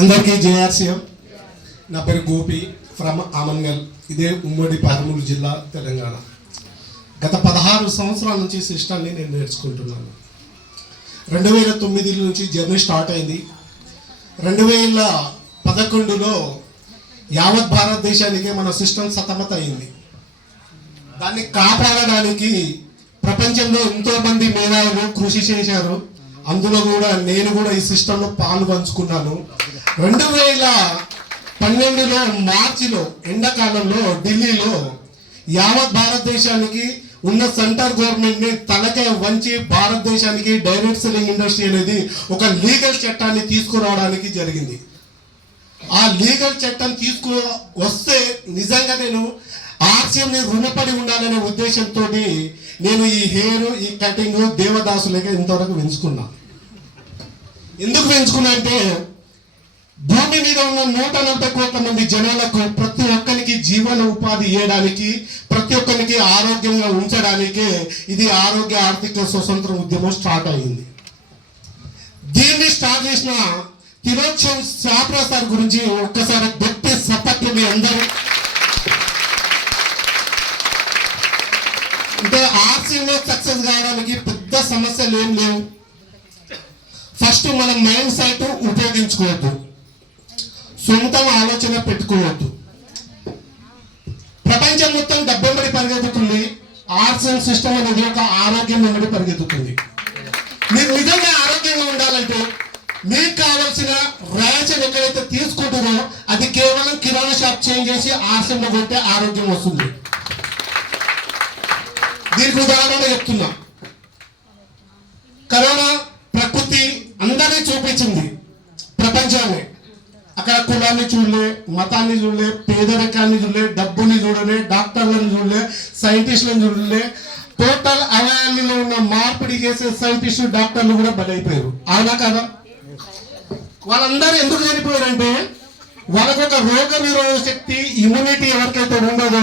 అందరికీ జేఆర్సీఎం. నా పేరు గోపి ఫ్రమ్ ఆమన్గల్. ఇదే ఉమ్మడి పాలమూరు జిల్లా, తెలంగాణ. గత 16 సంవత్సరాల నుంచి సిస్టమ్ని నేను నేర్చుకుంటున్నాను. 2009 నుంచి జర్నీ స్టార్ట్ అయింది. 2011లో యావత్ భారతదేశానికి మన సిస్టమ్ సతమత అయింది. దాన్ని కాపాడడానికి ప్రపంచంలో ఎంతోమంది మేధావులు కృషి చేశారు. అందులో కూడా నేను కూడా ఈ సిస్టంలో పాలు పంచుకున్నాను. 2012లో మార్చిలో ఎండాకాలంలో ఢిల్లీలో యావత్ భారతదేశానికి ఉన్న సెంటర్ గవర్నమెంట్ని తలకే వంచి భారతదేశానికి డైరెక్ట్ సెల్లింగ్ ఇండస్ట్రీ అనేది ఒక లీగల్ చట్టాన్ని తీసుకురావడానికి జరిగింది. ఆ లీగల్ చట్టం వస్తే నిజంగా నేను ఆర్సీఎంని రుణపడి ఉండాలనే ఉద్దేశంతో నేను ఈ హెయిర్, ఈ కటింగ్ దేవదాసులకి ఇంతవరకు పెంచుకున్నా. ఎందుకు పెంచుకున్నా అంటే భూమి మీద ఉన్న 140 కోట్ల మంది జనాలకు ప్రతి ఒక్కరికి జీవన ఉపాధి ఇవ్వడానికి, ప్రతి ఒక్కరికి ఆరోగ్యంగా ఉంచడానికే ఇది ఆరోగ్య ఆర్థిక స్వతంత్ర ఉద్యమం స్టార్ట్ అయింది. దీన్ని స్టార్ట్ చేసిన తిరోక్షం శాప్రసాద్ గురించి ఒక్కసారి గట్టి సపట్లు మీ అందరూ. అంటే ఆర్సీఎంలో సక్సెస్ కావడానికి పెద్ద సమస్యలు ఏం లేవు. ఫస్ట్ మన మైండ్ సెట్ ఉపయోగించుకోవద్దు, సొంతం ఆలోచన పెట్టుకోవద్దు. ప్రపంచం మొత్తం డబ్బెంబడి పరిగెత్తుతుంది. ఆర్సీఎం సిస్టమ్ అనేది ఒక ఆరోగ్యం వెంబడి పరిగెత్తుతుంది. మీరు నిజంగా ఆరోగ్యంగా ఉండాలంటే మీకు కావాల్సిన రేషన్ ఎక్కడైతే తీసుకుంటారో అది కేవలం కిరాణా షాప్ చేంజ్ చేసి ఆర్సీఎంలో కొంటే ఆరోగ్యం వస్తుంది. దీనికి ఉదాహరణ చెప్తున్నా. కరోనా ప్రకృతి అందరినీ చూపించింది, ప్రపంచాన్ని. అక్కడ కులాన్ని చూడలే, మతాన్ని చూడలే, పేదరికాన్ని చూడలే, డబ్బుని చూడలే, డాక్టర్లను చూడలే, సైంటిస్టులను చూడలే. టోటల్ అవయాల్లో ఉన్న మార్పిడి చేసే సైంటిస్టు, డాక్టర్లు కూడా బలైపోయారు. అవునా కదా? వాళ్ళందరూ ఎందుకు చనిపోయారంటే వాళ్ళకు ఒక రోగ నిరోధక శక్తి, ఇమ్యూనిటీ ఎవరికైతే ఉండదో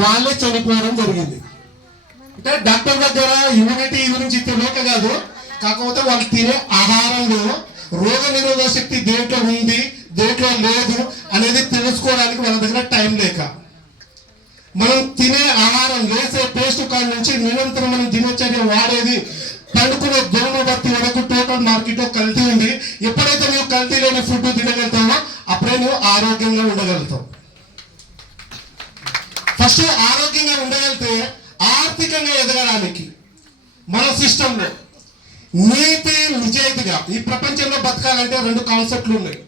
వాళ్ళే చనిపోవడం జరిగింది. అంటే డాక్టర్ దగ్గర ఇమ్యూనిటీ గురించి తెలియక కాదు, కాకపోతే వాళ్ళు తినే ఆహారంలో రోగ నిరోధక శక్తి దేంట్లో ఉంది, దేంట్లో లేదు అనేది తెలుసుకోవడానికి వాళ్ళ దగ్గర టైం లేక, మనం తినే ఆహారం వేసే పేస్ట్ కాడి నుంచి నిరంతరం మనం దినచర్య వాడేది పండుకునే దోమ బత్తి వరకు టోటల్ మార్కెట్లో కల్తీ ఉంది. ఎప్పుడైతే నువ్వు కల్తీ లేని ఫుడ్ తినగలుగుతావో అప్పుడే నువ్వు ఆరోగ్యంగా ఉండగలుగుతావు. ఫస్ట్ ఆరోగ్యంగా ఉండగలిగితే ఆర్థికంగా ఎదగడానికి మన సిస్టంలో నీతి నిజాయితీగా ఈ ప్రపంచంలో బతకాలంటే 2 కాన్సెప్ట్లు ఉన్నాయి.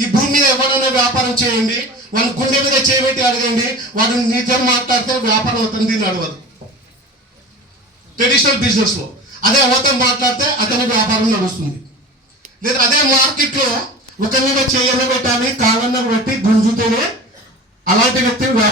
ఈ భూమి మీద ఎవరైనా వ్యాపారం చేయండి, వాళ్ళ గుండె మీద చేయబెట్టి అడగండి, వాడు నిజం మాట్లాడితే వ్యాపారం అవుతుంది, నడవదు ట్రెడిషనల్ బిజినెస్ లో. అదే అబద్ధం మాట్లాడితే అతని వ్యాపారం నడుస్తుంది. లేదా అదే మార్కెట్లో ఒకరి మీద చేయన్న పెట్టాలి, కాళ్ళన్న పెట్టి గుంజుతేనే అలాంటి వ్యక్తి